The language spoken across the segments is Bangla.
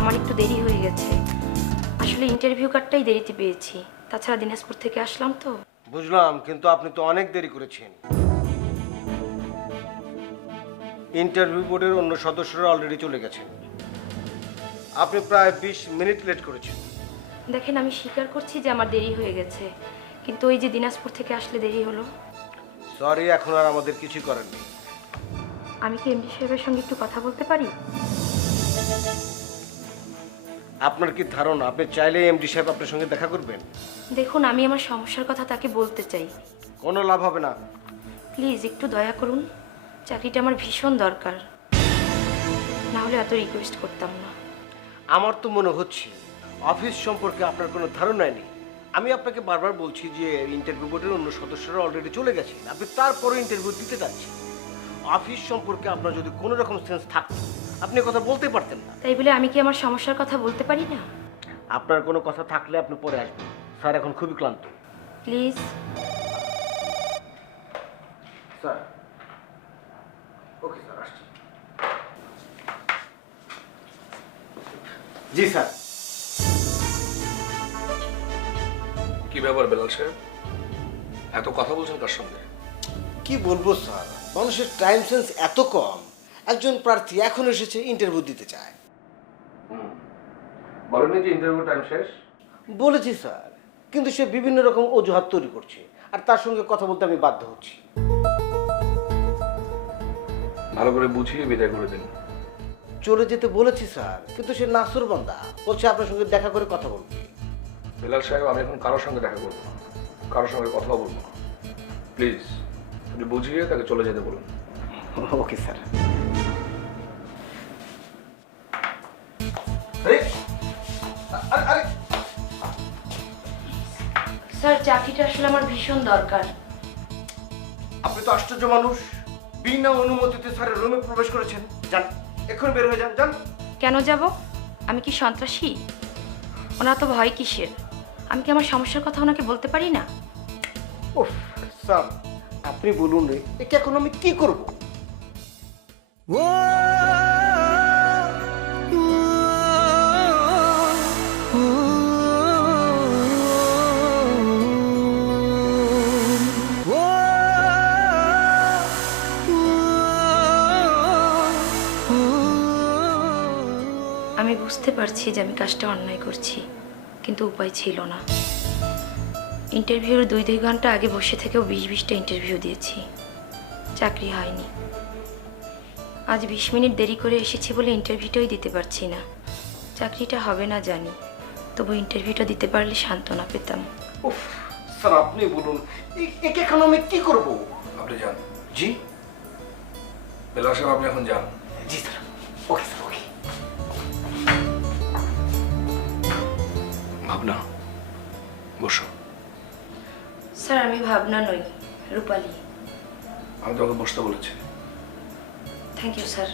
আমার একটু দেরি হয়ে গেছে। আসলে ইন্টারভিউ কার্ডটাই দেরিতে পেয়েছি, তাছাড়া দিনাজপুর থেকে আসলাম তো। বুঝলাম, কিন্তু আপনি তো অনেক দেরি করেছেন। ইন্টারভিউ বোর্ডের অন্য সদস্যরা অলরেডি চলে গেছেন। আপনি প্রায় 20 মিনিট লেট করেছেন। দেখেন, আমি স্বীকার করছি যে আমার দেরি হয়ে গেছে, কিন্তু ওই যে দিনাজপুর থেকে আসলে দেরি হলো। সরি, এখন আর আমাদের কিছু করার নেই। আমি কি এমডি সাহেবের সঙ্গে একটু কথা বলতে পারি? আপনার কি ধারণা আপনি চাইলে এমডি সাহেব আপনার সঙ্গে দেখা করবেন? দেখুন, আমি আমার সমস্যার কথা তাকে বলতে চাই। কোনো লাভ হবে না। প্লিজ একটু দয়া করুন, চাকরিটা আমার ভীষণ দরকার, না হলে এত রিকোয়েস্ট করতাম না। আমার তো মনে হচ্ছে অফিস সম্পর্কে আপনার কোনো ধারণাই নেই। আমি আপনাকে বারবার বলছি যে ইন্টারভিউ বোর্ডের অন্য সদস্যরা অলরেডি চলে গেছেন, আপনি তারপরে ইন্টারভিউ দিতে যাচ্ছেন। অফিস সম্পর্কে আপনার যদি কোনো রকম সেন্স থাকতো আপনি কথা বলতে পারতেন না। তাই বলে আমি কি আমার সমস্যার কথা বলতে পারি না? আপনার কোনো কথা থাকলে আপনি পরে আসবেন। স্যার এখন খুবই ক্লান্ত। প্লিজ। স্যার, ওকে স্যার, আসছি। জি স্যার। কি ব্যাপার বেলাল সাহেব, এত কথা বলছেন কার সঙ্গে? কি বলবো স্যার, মানুষের টাইম সেন্স এত কম। একজন প্রার্থী এখন এসেছে, ইন্টারভিউ দিতে চায়। বলেননি যে ইন্টারভিউ টাইম শেষ? বলেছি স্যার, কিন্তু সে বিভিন্ন রকম অজুহাত তৈরি করছে, আর তার সঙ্গে কথা বলতে আমি বাধ্য হচ্ছি। ভালো করে বুঝিয়ে বিদায় করে দিন। চলে যেতে বলেছি স্যার, কিন্তু সে নাসুর বান্দা, বলছে আপনার সঙ্গে দেখা করে কথা বলবে। বেলাল সাহেব, আমি এখন কারোর সঙ্গে দেখা করবো না, কারোর সঙ্গে কথা বলবো না। প্লিজ আপনি বুঝিয়ে তাকে চলে যেতে বলুন। Okay sir. স্যার, চাকরিটা আসলে আমার ভীষণ দরকার। আপনি তো আশ্চর্য মানুষ, বিনা অনুমতিতে স্যারের রুমে প্রবেশ করেছেন। যান, এক্ষুনি বের হয়ে যান। যান। কেন যাব? আমি কি সন্ত্রাসী? ওনার তো ভয় কিসের? আমি কি আমার সমস্যার কথা ওনাকে বলতে পারি না? ওহ স্যার, আপনি বলুন রে, একে এখন আমি কি করব? আমি বুঝতে পারছি যে আমি কাজটা অন্যায় করছি, কিন্তু উপায় ছিল না। ইন্টারভিউর 2 ঘন্টা আগে বসে থেকেও 20টা ইন্টারভিউ দিয়েছি, চাকরি হয়নি। আজ 20 মিনিট দেরি করে এসেছি বলে ইন্টারভিউটাই দিতে পারছি না। চাকরিটা হবে না জানি, তবু ইন্টারভিউটা দিতে পারলে সান্ত্বনা পেতাম। উফ স্যার, আপনি বলুন, একে এখন আমি কি করব? আপনি যান। জি। বেলাল সাহেব, আপনি এখন যান। জি স্যার। ওকে স্যার, ওকে। ভাবনা, বসো। স্যার, আমি ভাবনা নই, রূপালী। আমি তোমাকে বসতে বলেছি। Thank you sir.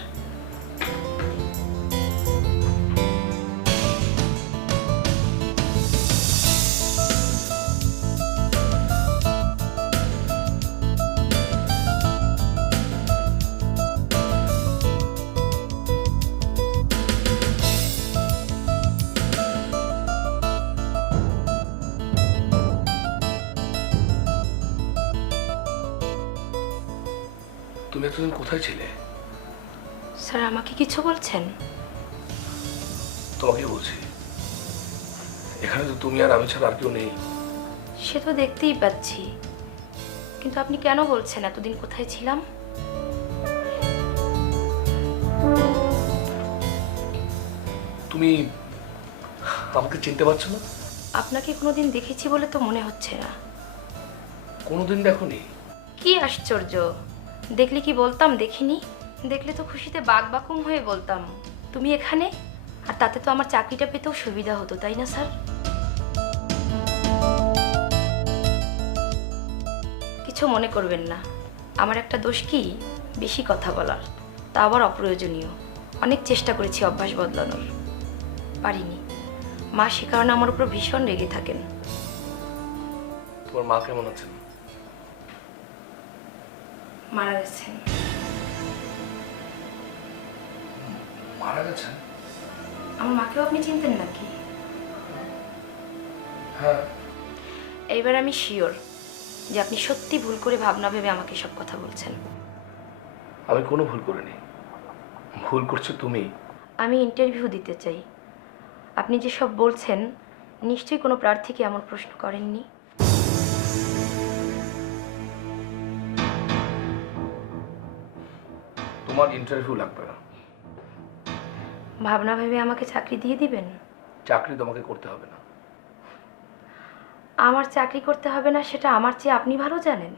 তুমি এতদিন কোথায় ছিলে? স্যার, আমাকে কিছু বলছেন? তোমাকে বলছি, এখানে তো তুমি আর আমি ছাড়া আর কেউ নেই। সে তো দেখতেই পাচ্ছি, কিন্তু আপনি কেন বলছেন এতদিন কোথায় ছিলাম? তুমি আমাকে চিনতে পারছো না? আপনাকে কোনোদিন দেখেছি বলে তো মনে হচ্ছে না। কোনোদিন দেখোনি? কি আশ্চর্য! দেখলে কি বলতাম দেখিনি? দেখলে তো খুশিতে বাকবাকুম হয়ে বলতাম তুমি এখানে, আর তাতে তো আমার চাকরিটা পেতেও সুবিধা হতো, তাই না স্যার? কিছু মনে করবেন না, আমার একটা দোষ কি, বেশি কথা বলার, তা আবার অপ্রয়োজনীয়। অনেক চেষ্টা করেছি অভ্যাস বদলানোর, পারিনি। মা সে কারণে আমার উপর ভীষণ রেগে থাকেন। তোমার মা কেমন আছেন? মারা গেছেন। মারা গেছেন? আমার মাকেও আপনি চিনতেন নাকি? হ্যাঁ, এইবার আমি শিওর যে আপনি সত্যি ভুল করে ভাবনা ভেবে আমাকে সব কথা বলছেন। আমি কোনো ভুল করিনি, ভুল করছো তুমি। আমি ইন্টারভিউ দিতে চাই। আপনি যে সব বলছেন, নিশ্চয়ই কোনো প্রার্থীকে এমন প্রশ্ন করেননি। তোমার ইন্টারভিউ লাগবে না। ভাবনা ভেবে আমাকে চাকরি দিয়ে দিবেন? চাকরি তোমাকে করতে হবে না। আমার চাকরি করতে হবে না সেটা আমার চেয়ে আপনি ভালো জানেন।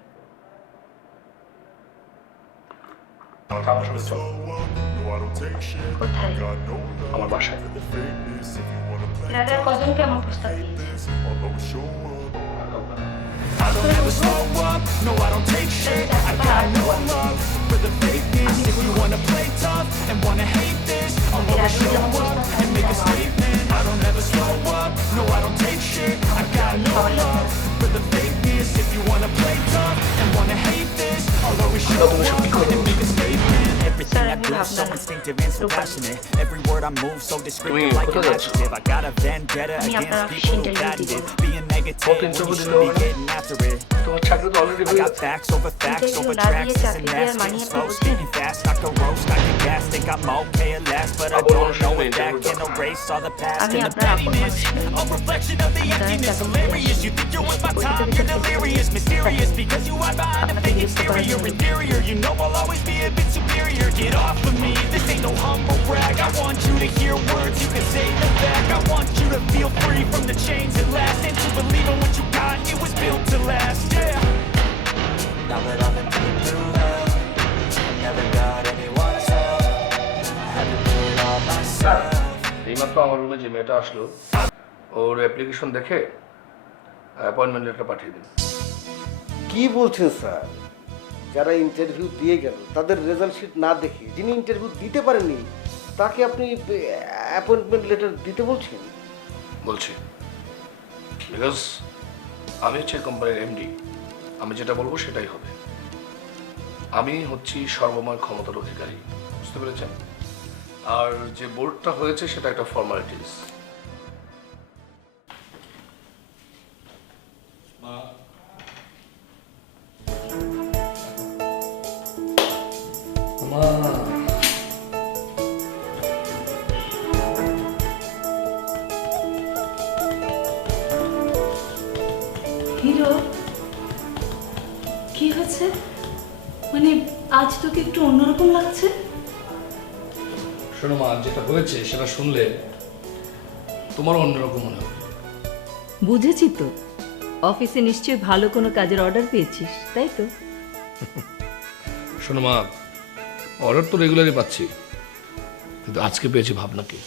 আমার সঙ্গে চলো, কোথায়? আমার বাসায়। ফ্ল্যাটের কজনকে আমার প্রস্তাব দিয়েছে? I don't ever slow up, no I don't take shit. I got no love for the fakeness. If you wanna play tough and wanna hate this, I'll always show up and make a statement. I don't ever slow up, no I don't take shit. I got no love for the fakeness. If you wanna play tough and wanna hate this, I'll always show up and make a statement. Everything I do so instinctive and so passionate. Every word I move so descriptive like an adjective. I got a vendetta against people who patented being negative when you should be getting after it. তোমার চাকরি তো অলরেডি I হয়ে got গেছে। facts over Interview tracks. না This and দিয়ে that, চাকরি spitting দেওয়ার slow, মানে আপনি spitting fast. I could roast, I could gas, think I'm okay at last, but I don't know if that can erase all the past আমি and the আপনার আপন pettiness. মানুষ। A reflection of the emptiness, hilarious. You think you're worth my time, you're delirious, mysterious because you hide behind a fake exterior. Inferior, you know I'll always be a bit superior. Get off of me, this ain't no humble brag. I want you to hear words, you can say them back. I want you to feel free from the chains that last, and to believe in what you got, it was built to last, yeah. Now that I've been put through hell, I never got anyone's help. I had to do it all myself. এইমাত্র আমার রুমে যে মেয়েটা আসলো, ওর অ্যাপ্লিকেশন দেখে অ্যাপয়েন্টমেন্ট লেটার পাঠিয়ে দিন। কি বলছেন স্যার? যারা ইন্টারভিউ দিয়ে গেল তাদের রেজাল্ট শিট না দেখে যিনি ইন্টারভিউ দিতে পারেননি তাকে আপনি অ্যাপয়েন্টমেন্ট লেটার দিতে বলছেন? বলছি বিকজ আমি হচ্ছে কোম্পানির এমডি, আমি যেটা বলবো সেটাই হবে। আমি হচ্ছি সর্বময় ক্ষমতার অধিকারী, বুঝতে পেরেছেন? আর যে বোর্ডটা হয়েছে সেটা একটা ফর্মালিটিস। হিরো, কি হয়েছে? মানে আজ তোকে একটু অন্যরকম লাগছে। শোনো মা, যেটা হয়েছে সেটা শুনলে তোমার অন্যরকম মনে হবে। বুঝেছি তো, অফিসে নিশ্চয়ই ভালো কোনো কাজের অর্ডার পেয়েছিস, তাই তো? শোনো মা, অর্ডার তো রেগুলারই পাচ্ছি, কিন্তু আজকে পেয়েছি ভাবনাকে।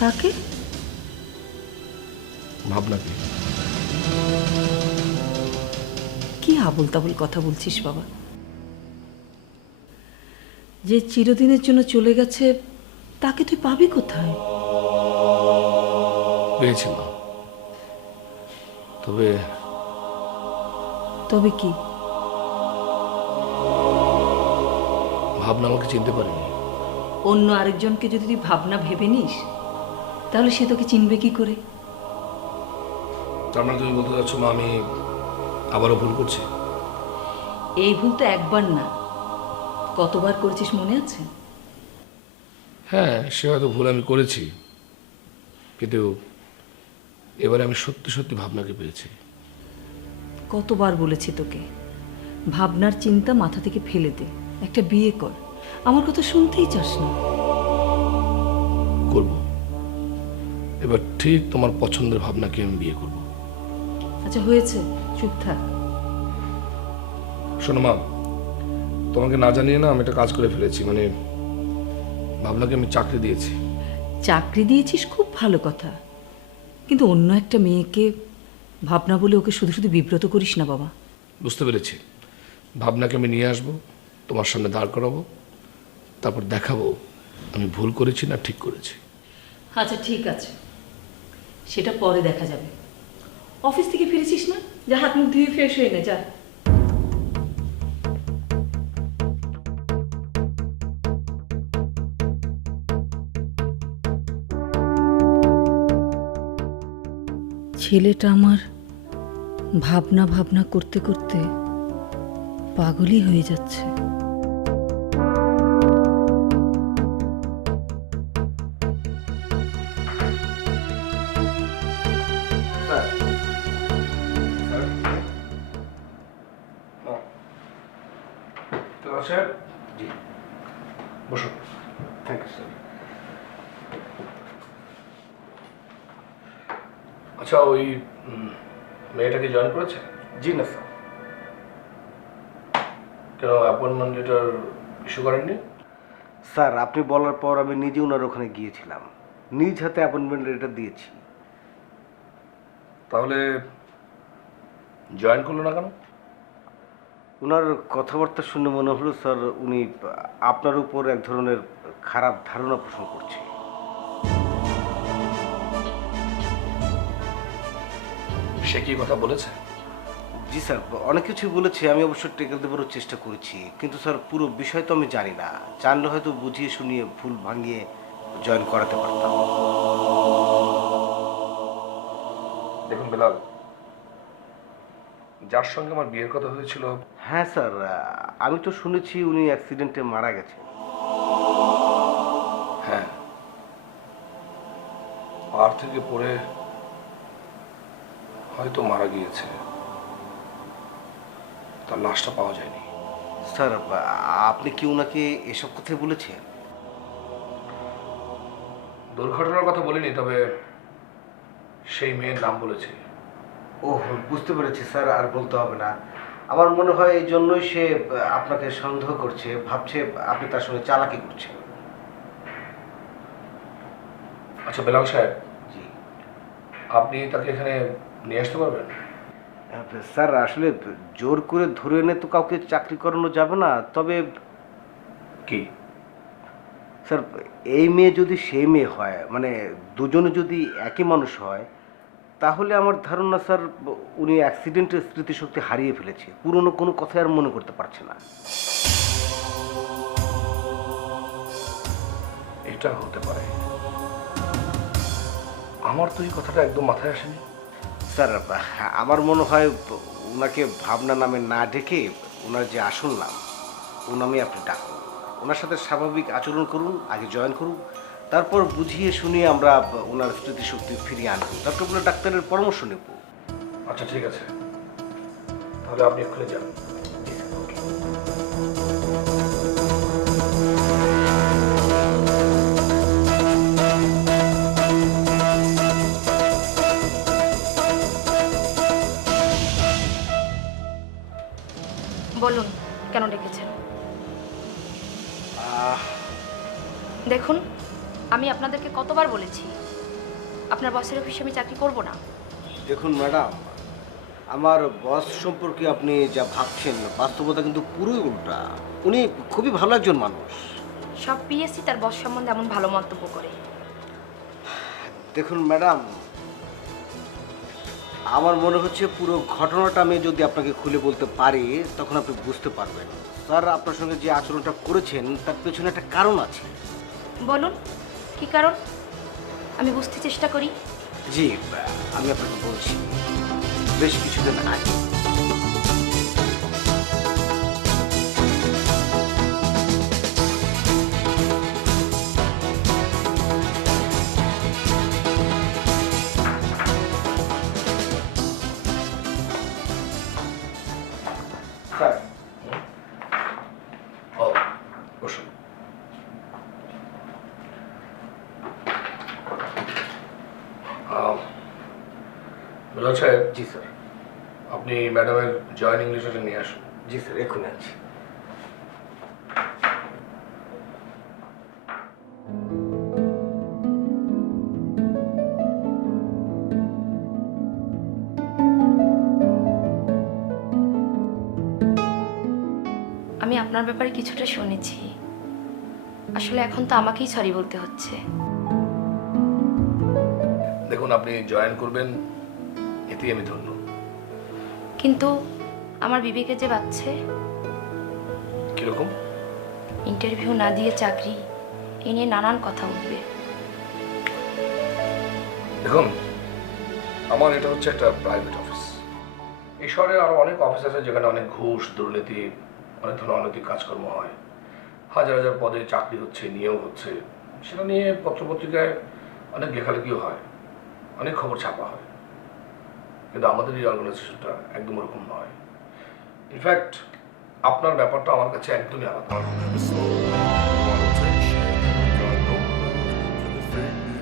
কাকে? ভাবনাকে। কি আবল তাবল কথা বলছিস বাবা? যে চিরদিনের জন্য চলে গেছে তাকে তুই পাবি কোথায়? পেয়েছিলাম, তবে তবে কি? ভাবনা আমাকে চিনতে পারেনি। অন্য আরেকজনকে যদি তুই ভাবনা ভেবে নিস তাহলে সে তোকে চিনবে কি করে? তার মানে তুমি বলতে চাচ্ছ মা আমি আবারও ভুল করছি? এই ভুল তো একবার না, কতবার করেছিস মনে আছে? হ্যাঁ, সে হয়তো ভুল আমি করেছি, কিন্তু এবারে আমি সত্যি সত্যি ভাবনাকে পেয়েছি। কতবার বলেছি তোকে ভাবনার চিন্তা মাথা থেকে ফেলে দে, একটা বিয়ে কর। আমার কথা শুনতেই চাস না। করব, এবার ঠিক তোমার পছন্দের ভাবনাকে আমি বিয়ে করব। আচ্ছা হয়েছে, চুপ থাক। শোনো মা, তোমাকে না জানিয়ে না আমি একটা কাজ করে ফেলেছি, মানে ভাবনাকে আমি চাকরি দিয়েছি। চাকরি দিয়েছিস খুব ভালো কথা, কিন্তু অন্য একটা মেয়েকে ভাবনা বলে ওকে শুধু শুধু বিব্রত করিস না বাবা। বুঝতে পেরেছি, ভাবনাকে আমি নিয়ে আসবো, তোমার সামনে দাঁড় করাবো, তারপর দেখাবো আমি ভুল করেছি না ঠিক করেছি। আচ্ছা ঠিক আছে, সেটা পরে দেখা যাবে। অফিস থেকে ফিরেছিস না? যা হাত মুখ ধুয়ে ফ্রেশ হয়ে নে, যা। ছেলেটা আমার ভাবনা ভাবনা করতে করতে পাগলই হয়ে যাচ্ছে। স্যার তো স্যার, জি বসুন। Thank you sir. আচ্ছা, ওই মেয়েটাকে জয়েন করেছে? জি না স্যার। কেন অ্যাপয়েন্টমেন্ট লেটার ইস্যু করেননি? স্যার আপনি বলার পর আমি নিজে ওনার ওখানে গিয়েছিলাম, নিজ হাতে অ্যাপয়েন্টমেন্ট লেটার দিয়েছি। তাহলে জয়েন করলো না কেন? ওনার কথাবার্তা শুনে মনে হলো স্যার উনি আপনার উপর এক ধরনের খারাপ ধারণা পোষণ করছে। সে কি কথা বলেছে? জি স্যার, অনেক কিছু বলেছে, আমি অবশ্য টেকেল দেবারও চেষ্টা করেছি, কিন্তু স্যার পুরো বিষয় তো আমি জানি না। জানলে হয়তো বুঝিয়ে শুনিয়ে ভুল ভাঙিয়ে জয়েন করাতে পারতাম। দেখুন বেলাল, যার সঙ্গে আমার বিয়ের কথা হয়েছিল, হ্যাঁ স্যার, আমি তো শুনেছি উনি অ্যাক্সিডেন্টে মারা গেছেন। হ্যাঁ, পাহাড় থেকে পড়ে হয়তো মারা গিয়েছে, তার লাশটা পাওয়া যায়নি। স্যার আপনি কি ওনাকে এসব কথাই বলেছেন? দুর্ঘটনার কথা বলিনি, তবে সেই মেয়ের নাম বলেছি। ও বুঝতে পেরেছি স্যার, আর বলতে হবে না। আমার মনে হয় এই জন্যই সে আপনাকে সন্দেহ করছে, ভাবছে আপনি তার সঙ্গে চালাকি করছেন। আচ্ছা বেলাল সাহেব, জি আপনি তাকে এখানে নিয়ে আসতে পারবেন? স্যার, আসলে জোর করে ধরে এনে তো কাউকে চাকরি করানো যাবে না, তবে কি? স্যার এই মেয়ে যদি সেই মেয়ে হয়, মানে দুজনে যদি একই মানুষ হয়, তাহলে আমার ধারণা স্যার উনি অ্যাক্সিডেন্টের স্মৃতিশক্তি হারিয়ে ফেলেছে, পুরনো কোনো কথা আর মনে করতে পারছে না। এটা হতে পারে, আমার তো এই কথাটা একদম মাথায় আসেনি। স্যার আমার মনে হয় ওনাকে ভাবনা নামে না ডেকে ওনার যে আসল নাম ও নামে আপনি ডাকুন। ওনার সাথে স্বাভাবিক আচরণ করুন, আগে জয়েন করুন, তারপর বুঝিয়ে শুনিয়ে আমরা ওনার স্মৃতিশক্তি ফিরিয়ে আনবো, তারপর বলে ডাক্তারের পরামর্শ নেব। আচ্ছা ঠিক আছে, তাহলে আপনি এক্ষুনি যান। বলুন কেন ডেকেছেন? দেখুন, আমি আপনাদেরকে কতবার বলেছি আপনার বসের অফিসে আমি চাকরি করব না। দেখুন ম্যাডাম, আমার বস সম্পর্কে আপনি যা ভাবছেন বাস্তবতা কিন্তু পুরোই উল্টা। উনি খুবই ভালো একজন মানুষ। সব পিএসসি তার বস সম্বন্ধে এমন ভালো মন্তব্য করে। দেখুন ম্যাডাম, আমার মনে হচ্ছে পুরো ঘটনাটা আমি যদি আপনাকে খুলে বলতে পারি তখন আপনি বুঝতে পারবেন। স্যার আপনার সঙ্গে যে আচরণটা করেছেন তার পেছনে একটা কারণ আছে। বলুন কি কারণ, আমি বুঝতে চেষ্টা করি। জি, আমি আপনাকে বলছি। বেশ কিছুদিন আগে স্যার, ও বসুন। বেলাল সাহেব, জি স্যার। আপনি ম্যাডামের জয়েনিং লেটারটা নিয়ে আসুন। জি স্যার, এক্ষুনি আছি। আমি আপনার ব্যাপারে কিছুটা শুনেছি, আসলে এখন তো আমাকেই সরি বলতে হচ্ছে। দেখুন, আপনি জয়েন করবেন এতেই আমি ধন্য। কিন্তু আমার বিবেকে যে বাচ্চে, কিরকম? ইন্টারভিউ না দিয়ে চাকরি, এ নিয়ে নানান কথা উঠবে। দেখুন, আমার এটা হচ্ছে একটা প্রাইভেট অফিস। এই শহরে আরো অনেক অফিস আছে যেখানে অনেক ঘুষ, দুর্নীতি, অনেক ধরনের অনৈতিক কাজকর্ম হয়, হাজার হাজার পদে চাকরি হচ্ছে, নিয়োগ হচ্ছে, সেটা নিয়ে পত্রপত্রিকায় অনেক লেখালেখিও হয়, অনেক খবর ছাপা হয়। কিন্তু আমাদের এই অর্গানাইজেশনটা একদম ওরকম নয়। ইনফ্যাক্ট আপনার ব্যাপারটা আমার কাছে একদমই আলাদা।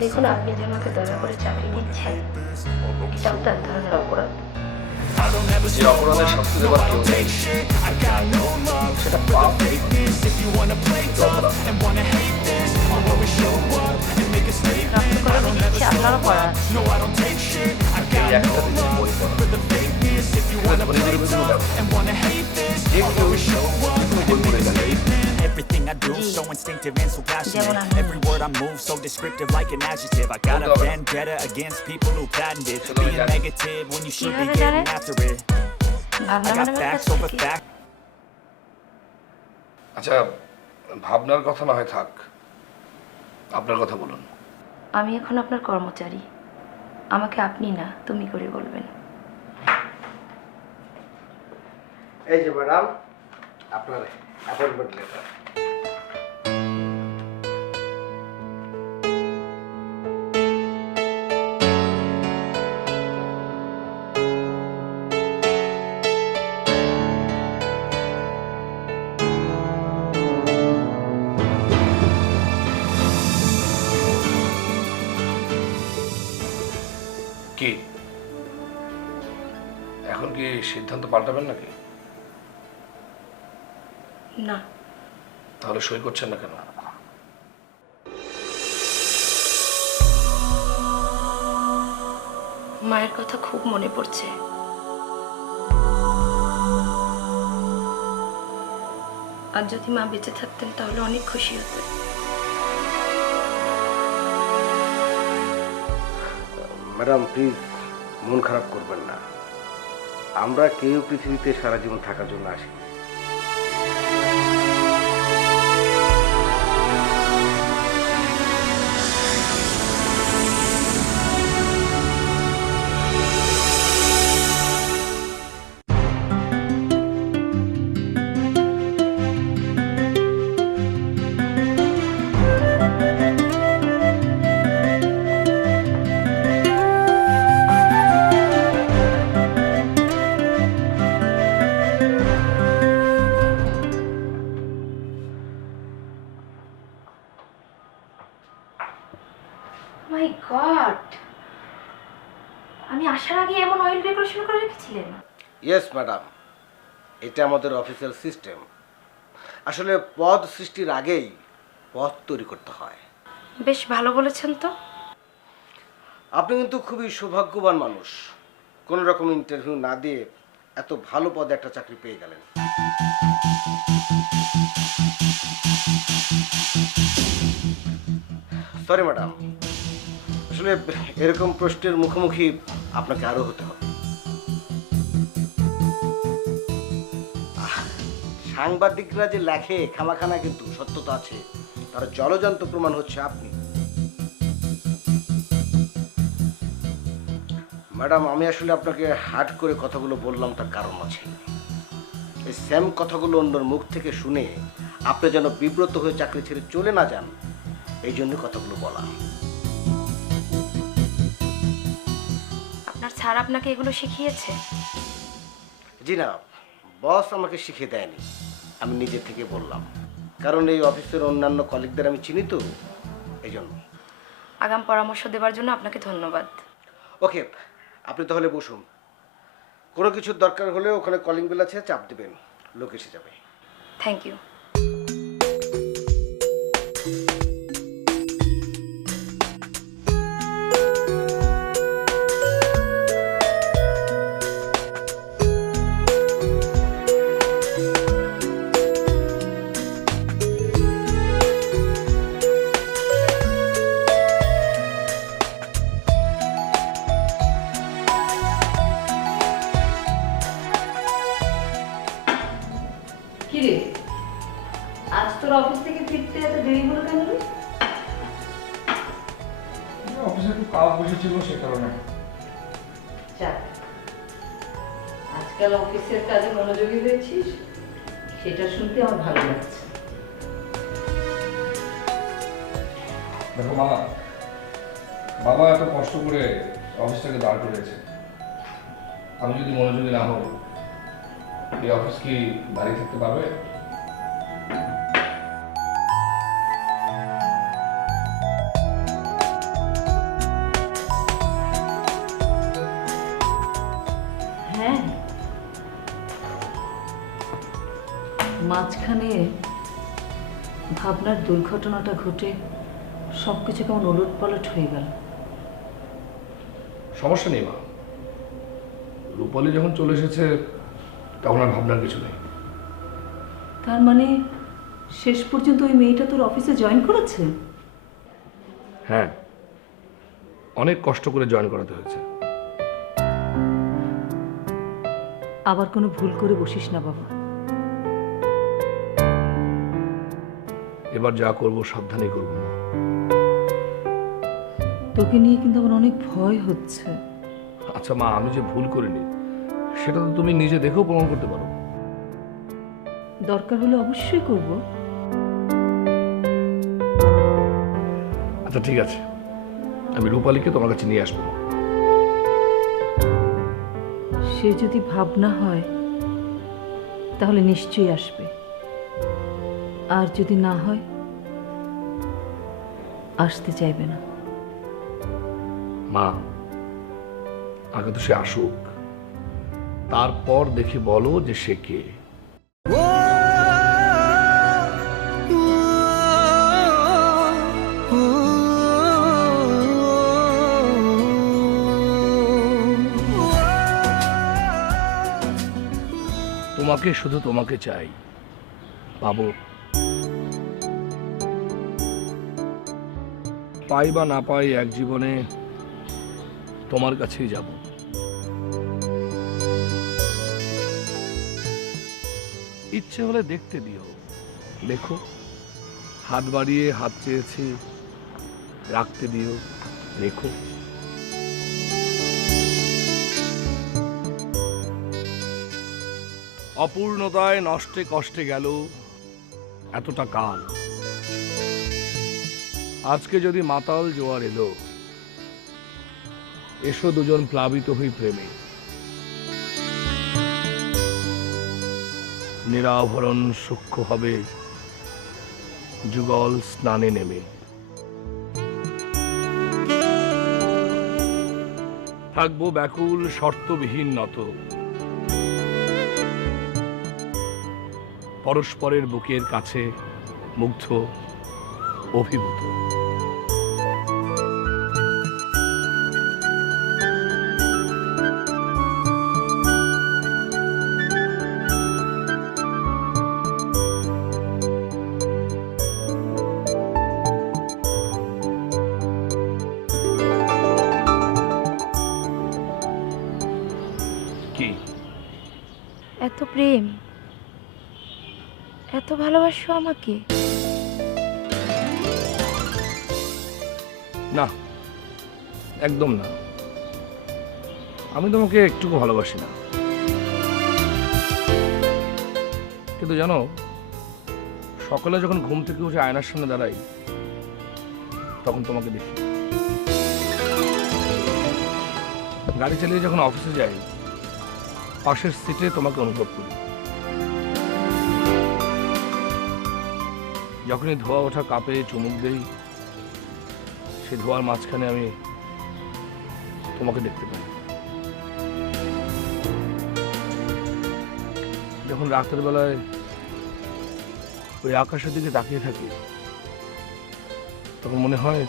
দেখুন, আপনি যে আমাকে দয়া করে চাকরি দিচ্ছেন, এটাও তো এক ধরনের অপরাধ। যে অপরাধের শাস্তি দেওয়ার কেউ নেই, সেটা পাপ রক্ত করাবে দিচ্ছে আপনারও পড়া আছে। Everything I do so instinctive and so passionate. Every word I move so descriptive like an adjective. I got a vendetta against people who patented being negative when you should be getting after it. I got facts over facts. আচ্ছা, ভাবনার কথা না হয় থাক, আপনার কথা বলুন। আমি এখন আপনার কর্মচারী, আমাকে আপনি না তুমি করে বলবেন। এই যে ম্যাডাম, আপনার অ্যাপয়েন্টমেন্ট লেটার। কি এখন কি সিদ্ধান্ত পাল্টাবেন নাকি? না, তাহলে সই করছেন না কেন? মায়ের কথা খুব মনে পড়ছে। আর যদি মা বেঁচে থাকতেন তাহলে অনেক খুশি হতেন। ম্যাডাম প্লিজ মন খারাপ করবেন না, আমরা কেউ পৃথিবীতে সারা জীবন থাকার জন্য আসি। মাই গড, আমি আসার আগে এমন অয়েল ডেকোরেশন করে রেখেছিলেন? ইয়েস ম্যাডাম, এটা আমাদের অফিসিয়াল সিস্টেম। আসলে পদ সৃষ্টির আগেই পদ তৈরি করতে হয়। বেশ ভালো বলেছেন তো। আপনি কিন্তু খুবই সৌভাগ্যবান মানুষ, কোনো রকম ইন্টারভিউ না দিয়ে এত ভালো পদে একটা চাকরি পেয়ে গেলেন। সরি ম্যাডাম, আসলে এরকম প্রশ্নের মুখোমুখি আপনাকে আরো হতে হবে। সাংবাদিকরা যে লেখে খামাখানা, কিন্তু সত্যতা আছে, তার জলজান্ত প্রমাণ হচ্ছে আপনি। ম্যাডাম, আমি আসলে আপনাকে হার্ড করে কথাগুলো বললাম, তার কারণ আছে। এই সেম কথাগুলো অন্যর মুখ থেকে শুনে আপনি যেন বিব্রত হয়ে চাকরি ছেড়ে চলে না যান, এই জন্য কথাগুলো বলা। আপনার স্যার আপনাকে এগুলো শিখিয়েছে? জি না, বস আমাকে শিখিয়ে দেয়নি, আমি নিজে থেকে বললাম, কারণ এই অফিসের অন্যান্য কলিগদের আমি চিনি তো, এই জন্য। আগাম পরামর্শ দেওয়ার জন্য আপনাকে ধন্যবাদ। ওকে, আপনি তাহলে বসুন, কোনো কিছুর দরকার হলে ওখানে কলিং বেল আছে, চাপ দেবেন, লোক এসে যাবে। Thank you. কিরে, আজ তোর অফিস থেকে ফিরতে এত দেরি হলো কেন রে? অফিসে একটু কাজ বসেছিল সে কারণে। যাক, আজকাল অফিসের কাজে মনোযোগী হয়েছিস, সেটা শুনতে আমার ভালো লাগছে। দেখো মা, বাবা এত কষ্ট করে অফিসটাকে দাঁড় করেছে, আমি যদি মনোযোগী না হই এই অফিস কি দাঁড়িয়ে থাকতে পারবে? হ্যাঁ, মাঝখানে ভাবনার দুর্ঘটনাটা ঘটে সবকিছু কেমন ওলটপালট হয়ে গেল। সমস্যা নেই মা, রূপালী যখন চলে এসেছে তখন আর ভাবনার কিছু নেই। তার মানে শেষ পর্যন্ত ওই মেয়েটা তোর অফিসে জয়েন করেছে? হ্যাঁ, অনেক কষ্ট করে জয়েন করাতে হয়েছে। আবার কোনো ভুল করে বসিস না বাবা। এবার যা করব সাবধানে করবো মা। তোকে নিয়ে কিন্তু আমার অনেক ভয় হচ্ছে। আচ্ছা মা, আমি যে ভুল করিনি সেটা তো তুমি নিজে দেখেও প্রমাণ করতে পারো। দরকার হলে অবশ্যই করব। আচ্ছা ঠিক আছে, আমি রূপালীকে তোমার কাছে নিয়ে আসবো। সে যদি ভাবনা হয় তাহলে নিশ্চয়ই আসবে, আর যদি না হয় আসতে চাইবে না। মা, আগে তো সে আসুক, তারপর দেখি বলো যে সে কে। তোমাকে, শুধু তোমাকে চাই, পাবো। পাই বা না পাই, এক জীবনে তোমার কাছেই যাব। ইচ্ছে হলে দেখতে দিও, দেখো হাত বাড়িয়ে হাত চেয়েছি, রাখতে দিও, রেখো। অপূর্ণতায় নষ্টে কষ্টে গেল এতটা কাল, আজকে যদি মাতাল জোয়ার এলো, এসো দুজন প্লাবিত হই প্রেমে, নিরাভরণ সূক্ষ্ম হবে যুগল স্নানে নেমে। থাকবো ব্যাকুল শর্তবিহীন নত, পরস্পরের বুকের কাছে মুগ্ধ অভিভূত। কি এত প্রেম, এত ভালোবাসো আমাকে? না, একদম না, আমি তোমাকে একটুকু ভালোবাসি না। কিন্তু জানো, সকালে যখন ঘুম থেকে উঠে আয়নার সামনে দাঁড়াই, তখন তোমাকে দেখি। গাড়ি চালিয়ে যখন অফিসে যাই, পাশের সিটে তোমাকে অনুভব করি। যখনই ধোয়া ওঠা কাপে চুমুক দেই, সে ধোয়ার মাঝখানে আমি তোমাকে দেখতে পাই। যখন রাতের বেলায় ওই আকাশের দিকে তাকিয়ে থাকি, তখন মনে হয়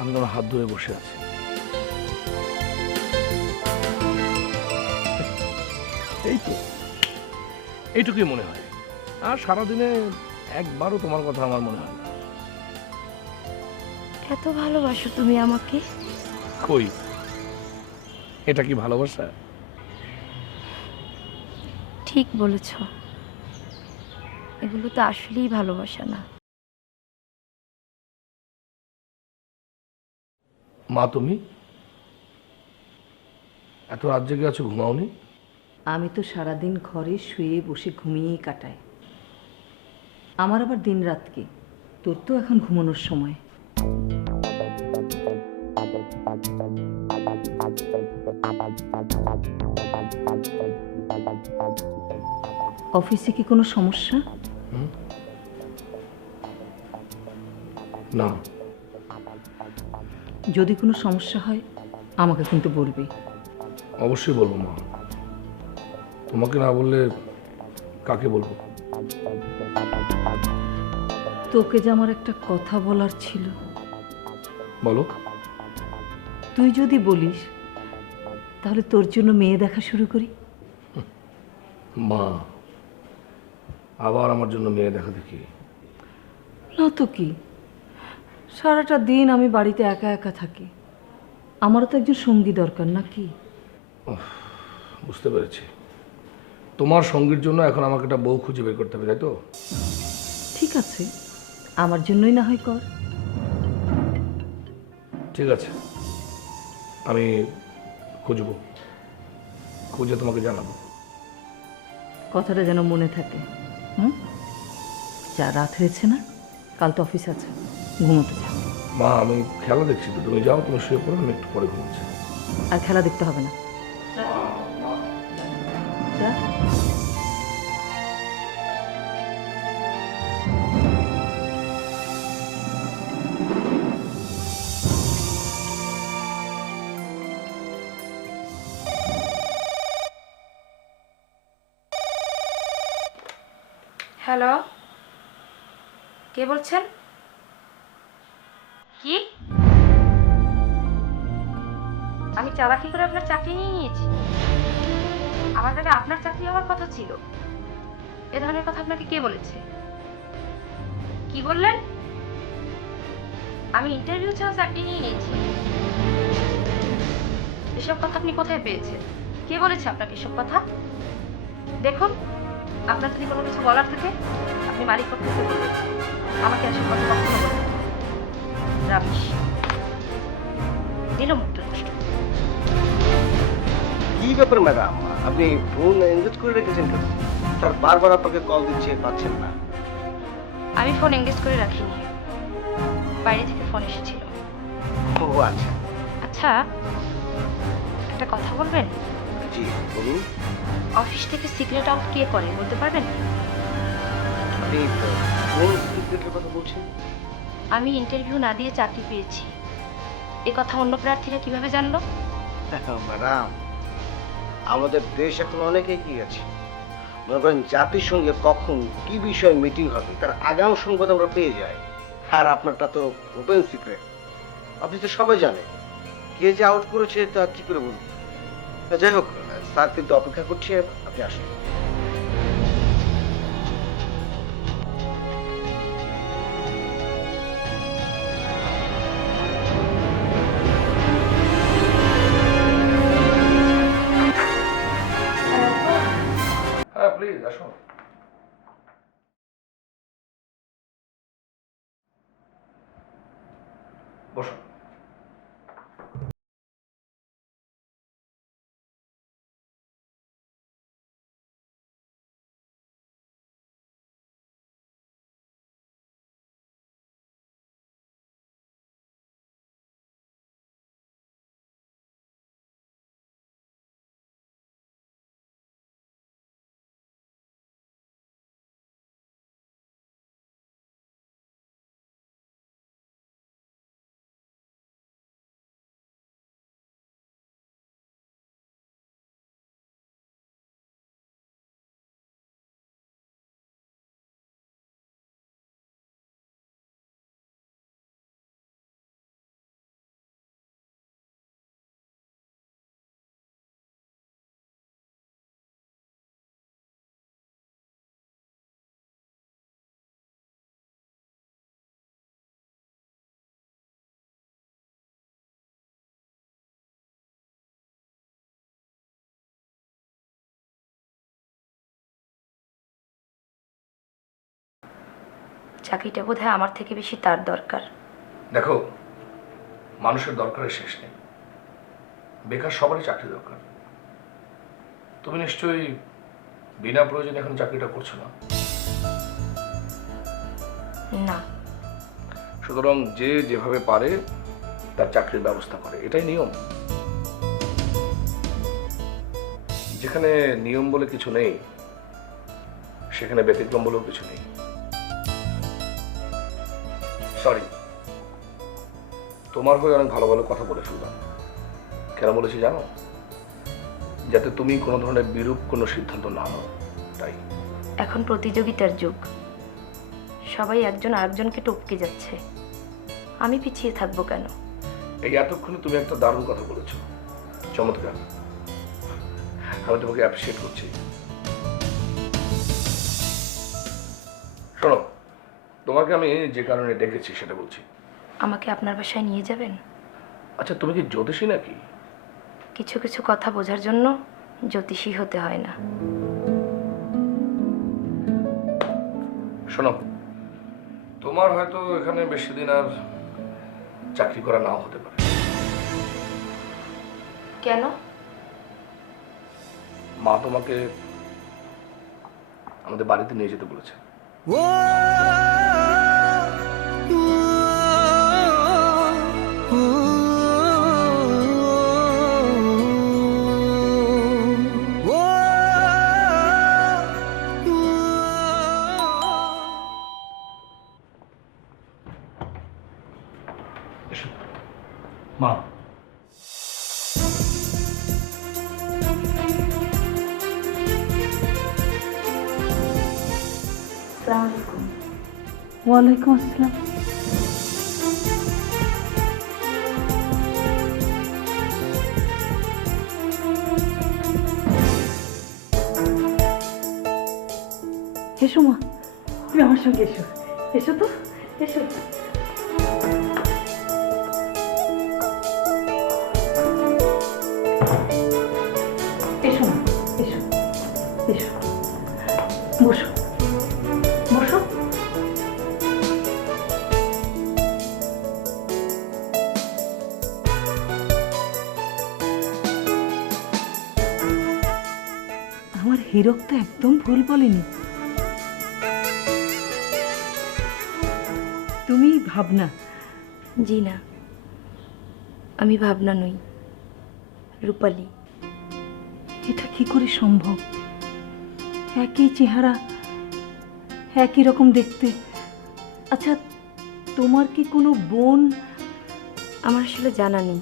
আমি তোমার হাত ধরে বসে আছি। এই তো, এইটুকুই মনে হয়, আর সারাদিনে একবারও তোমার কথা আমার মনে হয় না। এত ভালোবাসো তুমি আমাকে? কই, এটা কি ভালোবাসা? ঠিক বলেছ, এগুলো তো আসলেই ভালোবাসা না। মা, তুমি এত রাত জেগে আছো, ঘুমাওনি? আমি তো সারাদিন ঘরে শুয়ে বসে ঘুমিয়েই কাটাই। আমার আবার দিন রাত কি? তোর তো এখন ঘুমানোর সময়। অফিসে কি কোনো সমস্যা? না। যদি কোনো সমস্যা হয় আমাকে কিন্তু বলবি। অবশ্যই বলবো মা। তোমাকে না বললে কাকে বলবো? তোকে যে আমার একটা কথা বলার ছিল। বলো। তুই যদি বলিস তাহলে তোর জন্য মেয়ে দেখা শুরু করি। মা, আবার আমার জন্য মেয়ে দেখা দেখি? না তো কি, সারাটা দিন আমি বাড়িতে একা একা থাকি, আমারও তো একজন সঙ্গী দরকার নাকি? বুঝতে পেরেছি, তোমার সঙ্গীর জন্য এখন আমাকে একটা বউ খুঁজে বের করতে হবে, তাই তো? ঠিক আছে, আমার জন্যই না হয় কর। ঠিক আছে, আমি খুঁজবো, খুঁজে তোমাকে জানাবো। কথাটা যেন মনে থাকে। যা, রাত হয়েছে না, কাল তো অফিস আছে, ঘুমোতে যা। মা, আমি খেলা দেখছি তো, তুমি যাও, তুমি শুয়ে পড়ো, আমি একটু পরে ঘুমাচ্ছি। আর খেলা দেখতে হবে না, যা। হ্যালো, কে বলছেন? কি? আমি চালাকি করে আপনার চাকরি নিয়ে নিয়েছি? আমার জায়গায় আপনার চাকরি হওয়ার কথা ছিল। এ ধরনের কথা আপনাকে কে বলেছে? কি বললেন? আমি ইন্টারভিউ ছাড়া চাকরি নিয়ে নিয়েছি? এসব কথা আপনি কোথায় পেয়েছেন? কে বলেছে আপনাকে এসব কথা? দেখুন, আপনার যদি কোনো কিছু বলার থাকে আপনি মালিক পক্ষকে বলবেন, আমাকে এসব কথা কখনো বলবেন না। রাবিশ, দিল মুখটা নষ্ট। কি ব্যাপার ম্যাডাম, আপনি ফোন এনগেজ করে রেখেছেন কেন? স্যার বারবার আপনাকে কল দিচ্ছে, পাচ্ছেন না। আমি ফোন এনগেজ করে রাখিনি, বাইরে থেকে ফোন এসেছিল। ও আচ্ছা। আচ্ছা, একটা কথা বলবেন? জি বলুন। অফিস থেকে সিক্রেট আউট কে করে বলতে পারবেন? আপনি কোন সিক্রেটের কথা বলছেন? আমি ইন্টারভিউ না দিয়ে চাকরি পেয়েছি, এ কথা অন্য প্রার্থীরা কিভাবে জানলো? ম্যাডাম, আমাদের দেশ এখন অনেক এগিয়ে গেছে। মনে করেন জাতিসংঘে কখন কি বিষয়ে মিটিং হবে তার আগাম সংবাদ আমরা পেয়ে যাই। আর আপনারটা তো ওপেন সিক্রেট, আপনি তো সবাই জানে। কে যে আউট করেছে তা কি করে বলবো? যাই হোক, স্যার কিন্তু অপেক্ষা করছে, আপনি আসুন। হ্যাঁ, প্লিজ আসো। বসো। চাকরিটা বোধহয় আমার থেকে বেশি তার দরকার। দেখো, মানুষের দরকারের শেষ নেই, বেকার সবারই চাকরি দরকার। তুমি নিশ্চয়ই বিনা প্রয়োজনে এখন চাকরিটা করছো না। না, সুতরাং যে যেভাবে পারে তার চাকরির ব্যবস্থা করে, এটাই নিয়ম। যেখানে নিয়ম বলে কিছু নেই সেখানে ব্যতিক্রম বলেও কিছু নেই। সরি, তোমার হয়ে অনেক ভালো ভালো কথা বলে ফেললাম। কেন বলেছি জানো? যাতে তুমি কোনো ধরনের বিরূপ কোনো সিদ্ধান্ত না নাও, তাই। এখন প্রতিযোগিতার যুগ, সবাই একজন আরেকজনকে টপকে যাচ্ছে, আমি পিছিয়ে থাকবো কেন? এই এতক্ষণে তুমি একটা দারুণ কথা বলেছো, চমৎকার। আমি তোমাকে অ্যাপ্রিসিয়েট করছি। শোনো, তোমাকে আমি যে কারণে ডেকেছি সেটা বলছি। আমাকে আপনার বাসায় নিয়ে যাবেন? আচ্ছা, তুমি কি জ্যোতিষী নাকি? কিছু কিছু কথা বোঝার জন্য জ্যোতিষী হতে হয় না। শোনো, তোমার হয়তো এখানে বেশি দিন আর চাকরি করা নাও হতে পারে। কেন? মা তোমাকে আমাদের বাড়িতে নিয়ে যেতে বলেছে। মা, ওয়ালাইকুম আসসালাম। এসো মা, তুমি আমার সঙ্গে এসো। এসো তো, এসো। এসো মা, এসো, এসো, বসো, বসো। আমার হীরক তো একদম ভুল বলেনি। তুমি ভাবনা? জি না, আমি ভাবনা নই, রূপালী। এটা কি করে সম্ভব? একই চেহারা, একই রকম দেখতে। আচ্ছা, তোমার কি কোনো বোন? আমার আসলে জানা নেই।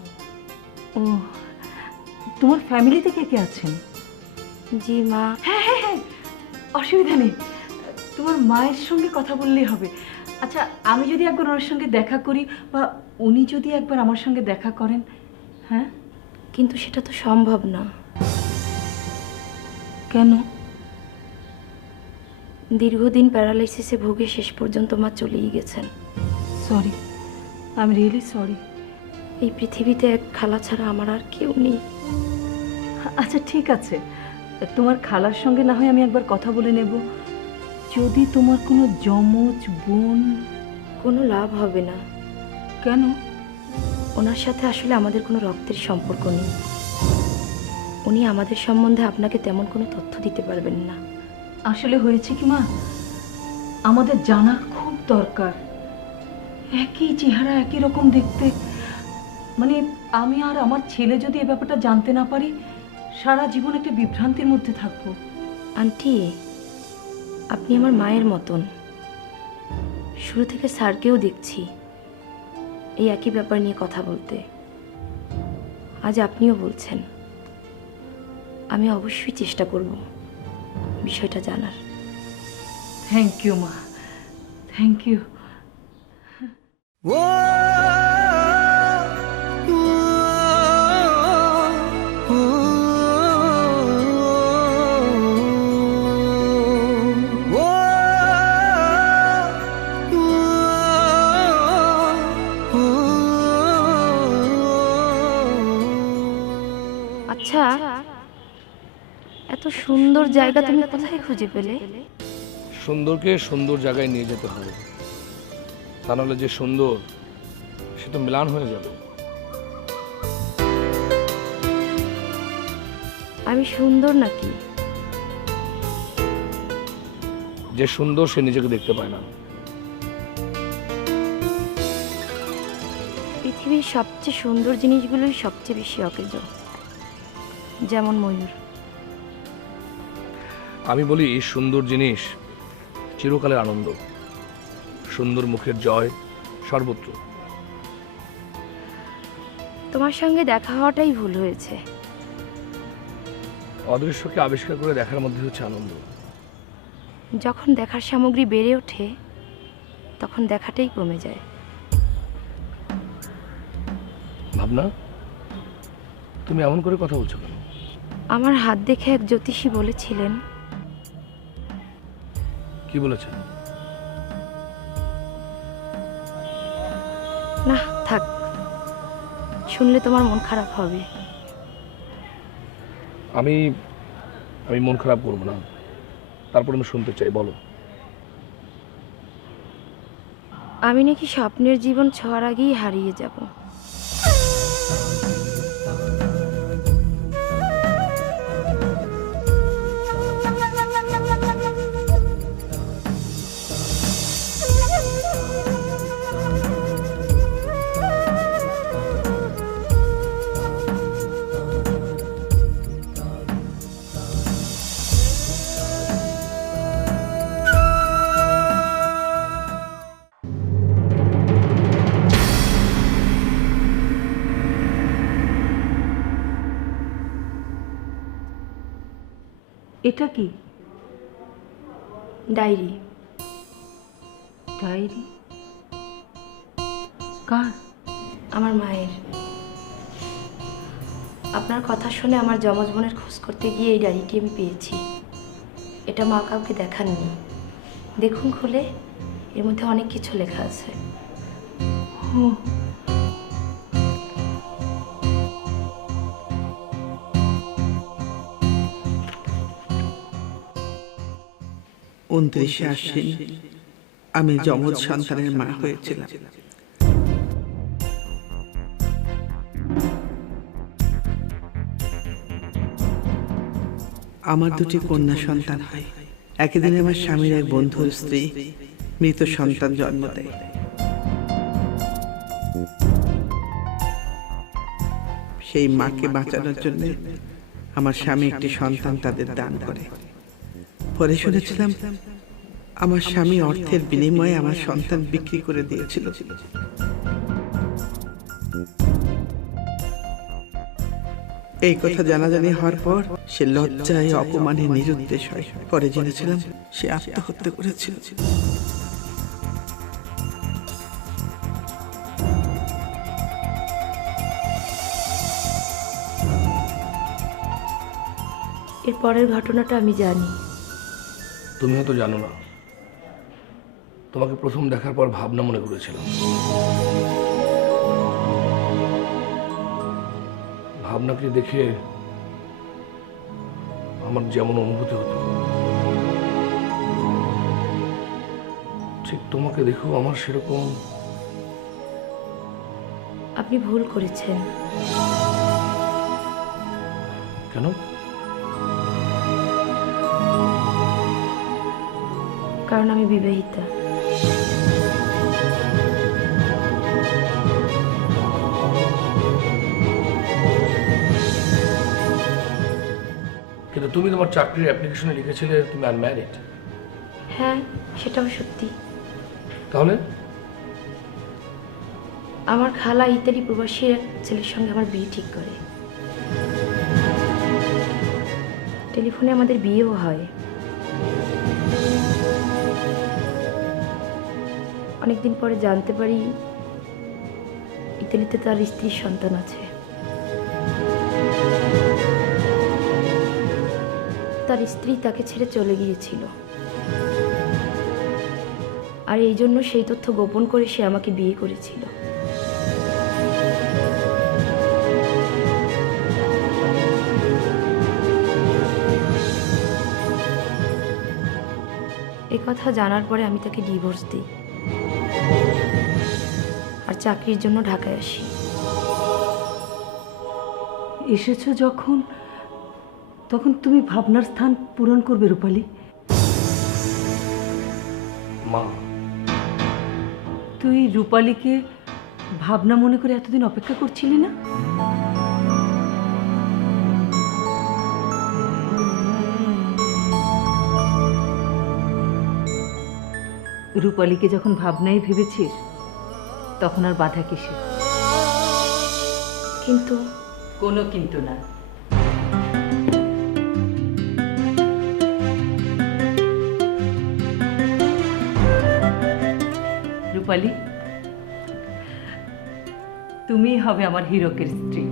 ও, তোমার ফ্যামিলিতে কে কে আছেন? জি মা। হ্যাঁ হ্যাঁ হ্যাঁ, অসুবিধা নেই, তোমার মায়ের সঙ্গে কথা বললেই হবে। আচ্ছা, আমি যদি একবার ওনার সঙ্গে দেখা করি, বা উনি যদি একবার আমার সঙ্গে দেখা করেন। হ্যাঁ, কিন্তু সেটা তো সম্ভব না। কেন? দীর্ঘদিন প্যারালাইসিসে ভুগে শেষ পর্যন্ত মা চলেই গেছেন। Sorry, I am really sorry. এই পৃথিবীতে এক খালা ছাড়া আমার আর কেউ নেই। আচ্ছা ঠিক আছে, তোমার খালার সঙ্গে না হয় আমি একবার কথা বলে নেব। যদি তোমার কোনো যমজ বোন? কোনো লাভ হবে না। কেন? ওনার সাথে আসলে আমাদের কোনো রক্তের সম্পর্ক নেই। উনি আমাদের সম্বন্ধে আপনাকে তেমন কোনো তথ্য দিতে পারবেন না। আসলে হয়েছে কি মা, আমাদের জানা খুব দরকার। একই চেহারা, একই রকম দেখতে। মানে আমি আর আমার ছেলে যদি এ ব্যাপারটা জানতে না পারি, সারা জীবন একটা বিভ্রান্তির মধ্যে থাকবো। আন্টি, আপনি আমার মায়ের মতন। শুরু থেকে স্যারকেও দেখছি এই একই ব্যাপার নিয়ে কথা বলতে। আজ আপনিও বলছেন। আমি অবশ্যই চেষ্টা করব বিষয়টা জানার। থ্যাংক ইউ মা, থ্যাংক ইউ। আচ্ছা, এত সুন্দর জায়গা তুমি কোথায় খুঁজে পেলে? সুন্দরকে সুন্দর জায়গায় নিয়ে যেতে হবে, তা নাহলে যে সুন্দর সে তো ম্লান হয়ে যাবে। আমি সুন্দর নাকি? যে সুন্দর সে নিজেকে দেখতে পায় না। পৃথিবীর সবচেয়ে সুন্দর জিনিসগুলোই সবচেয়ে বেশি অকেজ, যেমন ময়ূর। আমি বলি সুন্দর জিনিস চিরকালের আনন্দ, সুন্দর মুখের জয় সর্বত্র। তোমার সঙ্গে দেখা হওয়াটাই ভুল হয়েছে। অদৃশ্যকে আবিষ্কার করে দেখার মধ্যে হচ্ছে আনন্দ। যখন দেখার সামগ্রী বেড়ে ওঠে তখন দেখাটাই কমে যায়। ভাবনা, তুমি এমন করে কথা বলছো কেন? আমার হাত দেখে এক জ্যোতিষী বলেছিলেন, কি বলেছেন? না থাক, শুনলে তোমার মন খারাপ হবে। আমি মন খারাপ করবো না, তারপর আমি শুনতে চাই, বলো। আমি নাকি স্বপ্নের জীবন ছোঁয়ার আগেই হারিয়ে যাব। এটা কি? ডায়েরি। ডায়েরি? কার? আমার মায়ের। আপনার কথা শুনে আমার যমজ বোনের খোঁজ করতে গিয়ে এই ডায়েরিটি আমি পেয়েছি। এটা মা কাউকে দেখাননি। দেখুন খুলে, এর মধ্যে অনেক কিছু লেখা আছে। ও, 29শে আশ্বিন আমি যমজ সন্তানের মা হয়েছিলাম। আমার দুটি কন্যা সন্তান হয়। একই দিনে আমার স্বামীর এক বন্ধুর স্ত্রী মৃত সন্তান জন্ম দেয়। সেই মাকে বাঁচানোর জন্য আমার স্বামী একটি সন্তান তাদের দান করে। পরে শুনেছিলাম আমার স্বামী অর্থের বিনিময়ে আমার সন্তান বিক্রি করে দিয়েছিল। এই কথা জানাজানি হওয়ার পর সে লজ্জায় অপমানে নিরুদ্দেশ হয়। পরে জেনেছিলাম সে আত্মহত্যা করেছিল। এর পরের ঘটনাটা আমি জানি। তুমি হয়তো জানো না, তোমাকে প্রথম দেখার পর ভাবনা মনে করেছিলাম। ভাবনাকে দেখে আমার যেমন অনুভূতি হতো, ঠিক তোমাকে দেখেও আমার সেরকম। আপনি ভুল করেছেন। কেন? কারণ আমি বিবাহিতা। কিন্তু তুমি তোমার চাকরির অ্যাপ্লিকেশনে লিখেছিলে তুমি আনম্যারিড। হ্যাঁ, সেটাও সত্যি। তাহলে আমার খালা ইতালি প্রবাসী এক ছেলের সঙ্গে আমার বিয়ে ঠিক করে। টেলিফোনে আমাদের বিয়েও হয়। অনেকদিন পরে জানতে পারি ইতালিতে তার স্ত্রীর সন্তান আছে। তার স্ত্রী তাকে ছেড়ে চলে গিয়েছিল, আর এই জন্য সেই তথ্য গোপন করে সে আমাকে বিয়ে করেছিল। এ কথা জানার পরে আমি তাকে ডিভোর্স দিই আর চাকরির জন্য ঢাকায় আসি। এসেছো যখন তখন তুমি ভাবনার স্থান পূরণ করবে রূপালী। মা, তুই রূপালীকে ভাবনা মনে করে এতদিন অপেক্ষা করছিলি না? রূপালীকে যখন ভাবনাই ভেবেছিস তখন আর বাধা কিসের? কিন্তু কোনো কিন্তু না। রূপালী, তুমি হবে আমার হীরকের স্ত্রী।